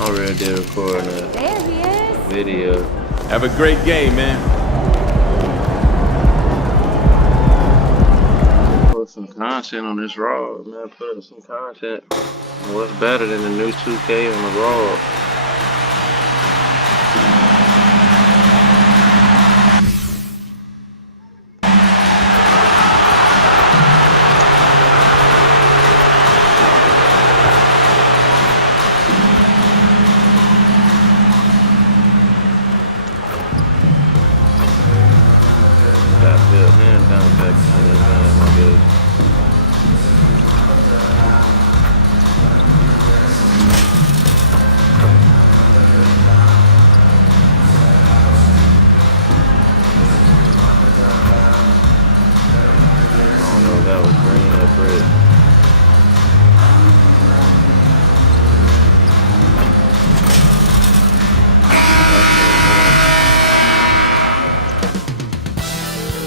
already did record a There he is. video. Have a great game, man. Put some content on this raw, man. Put up some content. What's better than the new 2K on the raw? Man, down back to the man, my good. I don't know if that was green or red.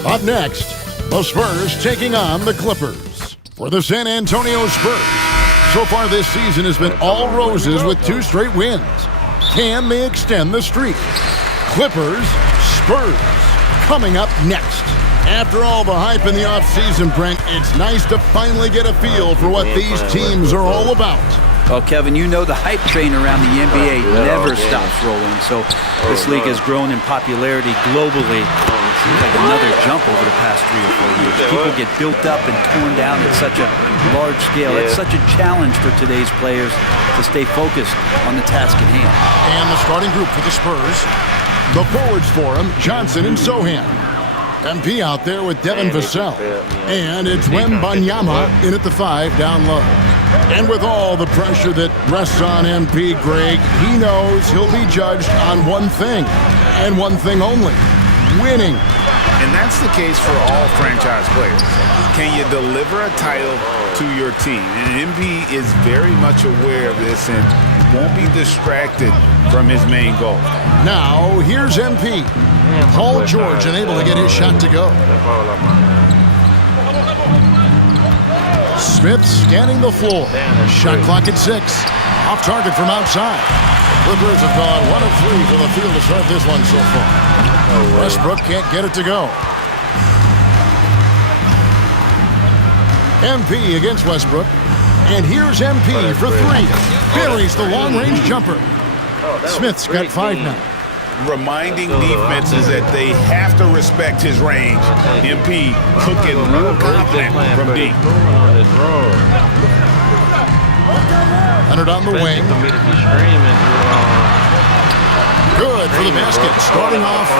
Up next, the Spurs taking on the Clippers. For the San Antonio Spurs, so far this season has been all roses with 2 straight wins. Can they extend the streak? Clippers, Spurs, coming up next. After all the hype in the offseason, Brent, it's nice to finally get a feel for what these teams are all about. Well, Kevin, you know the hype train around the NBA never stops rolling, so this league has grown in popularity globally. Seems like another jump over the past 3 or 4 years. People get built up and torn down at such a large scale. It's such a challenge for today's players to stay focused on the task at hand. And the starting group for the Spurs, the forwards for him, Johnson and Sohan. MP out there with Devin Vassell. And it's Wembanyama in at the 5 down low. And with all the pressure that rests on MP, Greg, he knows he'll be judged on one thing, and one thing only: winning. And that's the case for all franchise players. Can you deliver a title to your team? And MP is very much aware of this and won't be distracted from his main goal. Now, here's MP. Paul George unable to get his shot to go. Smith scanning the floor. Shot clock at 6. Off target from outside. Clippers have gone 1 of 3 from the field to start this one so far. Westbrook can't get it to go. MP against Westbrook. And here's MP for 3. Buries the long-range jumper. Smith's got 5 now. Reminding defenses that they have to respect his range. MP cooking real confident from deep. Leonard on the wing. Good for the basket. Starting off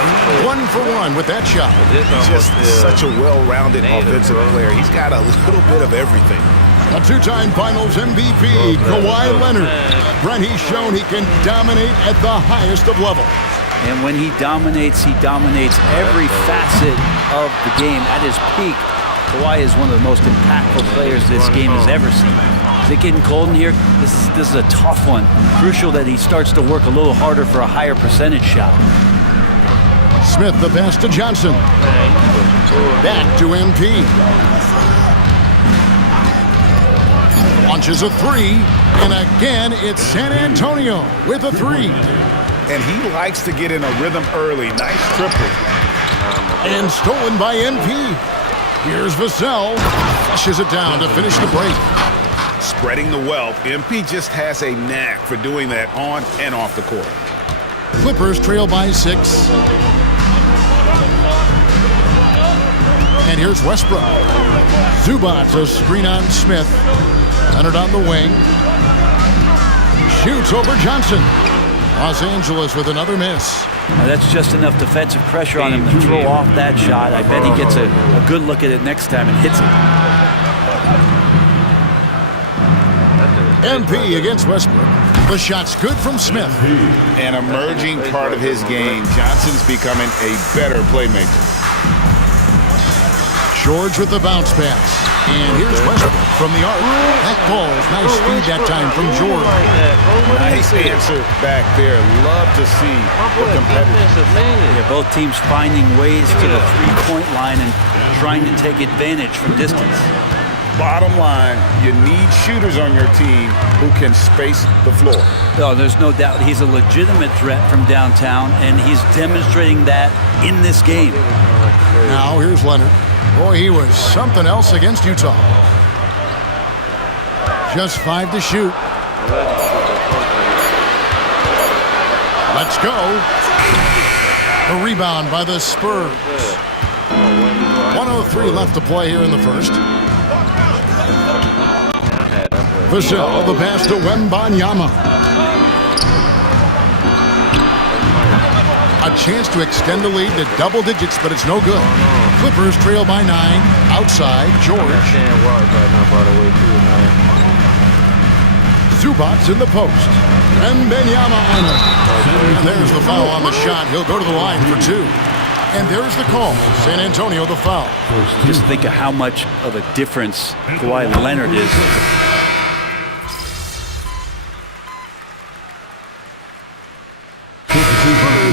1 for 1 with that shot. He's just such a well-rounded offensive player. He's got a little bit of everything. A 2-time Finals MVP, Kawhi Leonard. Brent, he's shown he can dominate at the highest of levels. And when he dominates every facet of the game at his peak. Kawhi is one of the most impactful players this game has ever seen. Is it getting cold in here? This is a tough one. Crucial that he starts to work a little harder for a higher percentage shot. Smith the pass to Johnson. Back to MP. Launches a 3. And again, it's San Antonio with a 3. And he likes to get in a rhythm early. Nice triple. And stolen by MP. Here's Vassell. Flushes it down to finish the break. Spreading the wealth. MP just has a knack for doing that on and off the court. Clippers trail by 6. And here's Westbrook. Zubac, a screen on Smith. Leonard on the wing. Shoots over Johnson. Los Angeles with another miss. Now that's just enough defensive pressure on him to throw off that shot. I bet he gets a good look at it next time and hits it. MP against Westbrook. The shot's good from Smith. An emerging part of his game. Johnson's becoming a better playmaker. George with the bounce pass. And here's Westbrook from the arc. That ball is nice speed that time from George. Nice answer back there. Love to see the competitive. Yeah, both teams finding ways to the three-point line and trying to take advantage from distance. Bottom line, you need shooters on your team who can space the floor. No, there's no doubt he's a legitimate threat from downtown, and he's demonstrating that in this game. Now here's Leonard. Boy, he was something else against Utah. Just 5 to shoot. Let's go. The rebound by the Spurs. 1:03 left to play here in the first. Vassell, the pass to Wembanyama. A chance to extend the lead to double digits, but it's no good. Clippers trail by 9. Outside, George. Zubac's in the post. Wembanyama on it. And there's the foul on the shot. He'll go to the line for 2. And there's the call. San Antonio the foul. Just think of how much of a difference Kawhi Leonard is.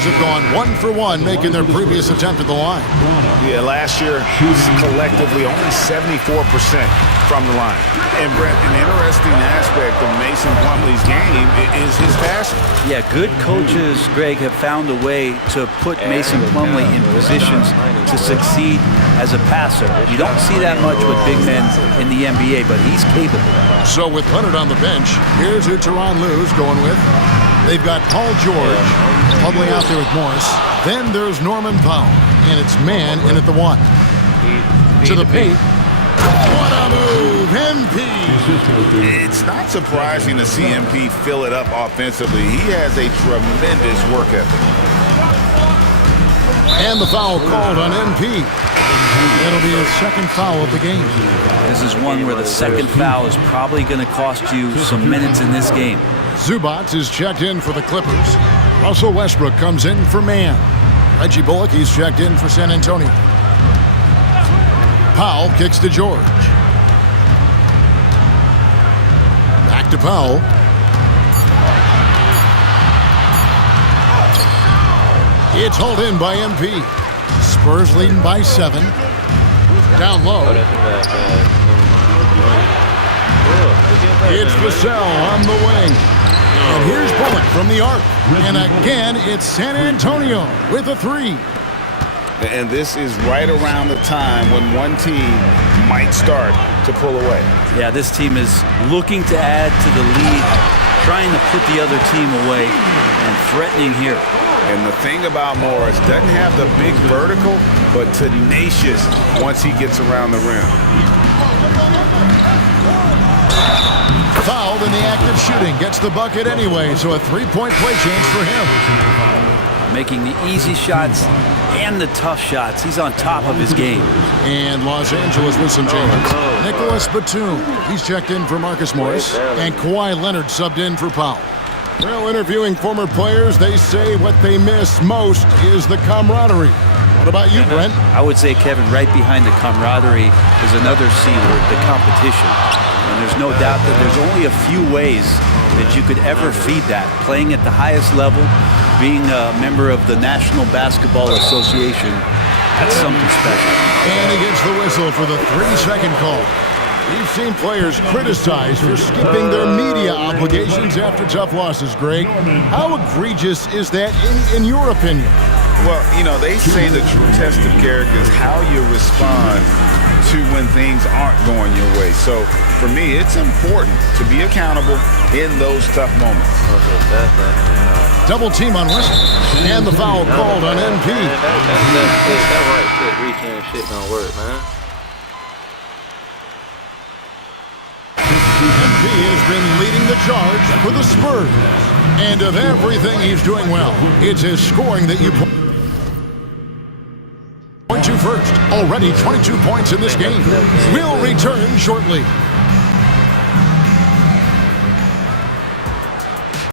Spurs have gone 1 for 1, making their previous attempt at the line. Yeah, last year, collectively only 74% from the line. And Brent, an interesting aspect of Mason Plumlee's game is his passing. Yeah, good coaches, Greg, have found a way to put Mason Plumlee in positions to succeed as a passer. You don't see that much with big men in the NBA, but he's capable. So with Leonard on the bench, here's who Tyronn Lue's going with. They've got Paul George, Plumlee out there with Morris. Then there's Norman Powell, and it's man in at the 1. To the paint. What a move, MP! It's not surprising to see MP fill it up offensively. He has a tremendous work ethic. And the foul called on MP. It'll be his second foul of the game. This is one where the second foul is probably going to cost you some minutes in this game. Zubac is checked in for the Clippers. Russell Westbrook comes in for man. Reggie Bullock, he's checked in for San Antonio. Powell kicks to George. Back to Powell. It's hauled in by MP. Spurs leading by 7. Down low. It's Vassell on the wing. And here's Bullock from the arc. And again, it's San Antonio with a 3. And this is right around the time when one team might start to pull away. Yeah, this team is looking to add to the lead, trying to put the other team away, and threatening here. And the thing about Morris, doesn't have the big vertical, but tenacious once he gets around the rim. Fouled in the act of shooting. Gets the bucket anyway, so a 3-point play chance for him. Making the easy shots and the tough shots. He's on top of his game. And Los Angeles with some changes. Nicholas Batum, he's checked in for Marcus Morris. And Kawhi Leonard subbed in for Powell. Well, interviewing former players, they say what they miss most is the camaraderie. What about you, Brent? I would say, Kevin, right behind the camaraderie is another C word, the competition. And there's no doubt that there's only a few ways that you could ever feed that. Playing at the highest level, being a member of the National Basketball Association, that's something special. And he gets the whistle for the 3-second call. We've seen players criticized for skipping their media obligations after tough losses, Greg. How egregious is that in your opinion? Well, you know, they say the true test of character is how you respond to when things aren't going your way. So, for me, it's important to be accountable in those tough moments. Double team on Westbrook. And the foul called on NP. That right foot reaching and shit don't work, man. NP has been leading the charge for the Spurs. And of everything he's doing well, it's his scoring that you point to first. Already 22 points in this game. We'll return shortly.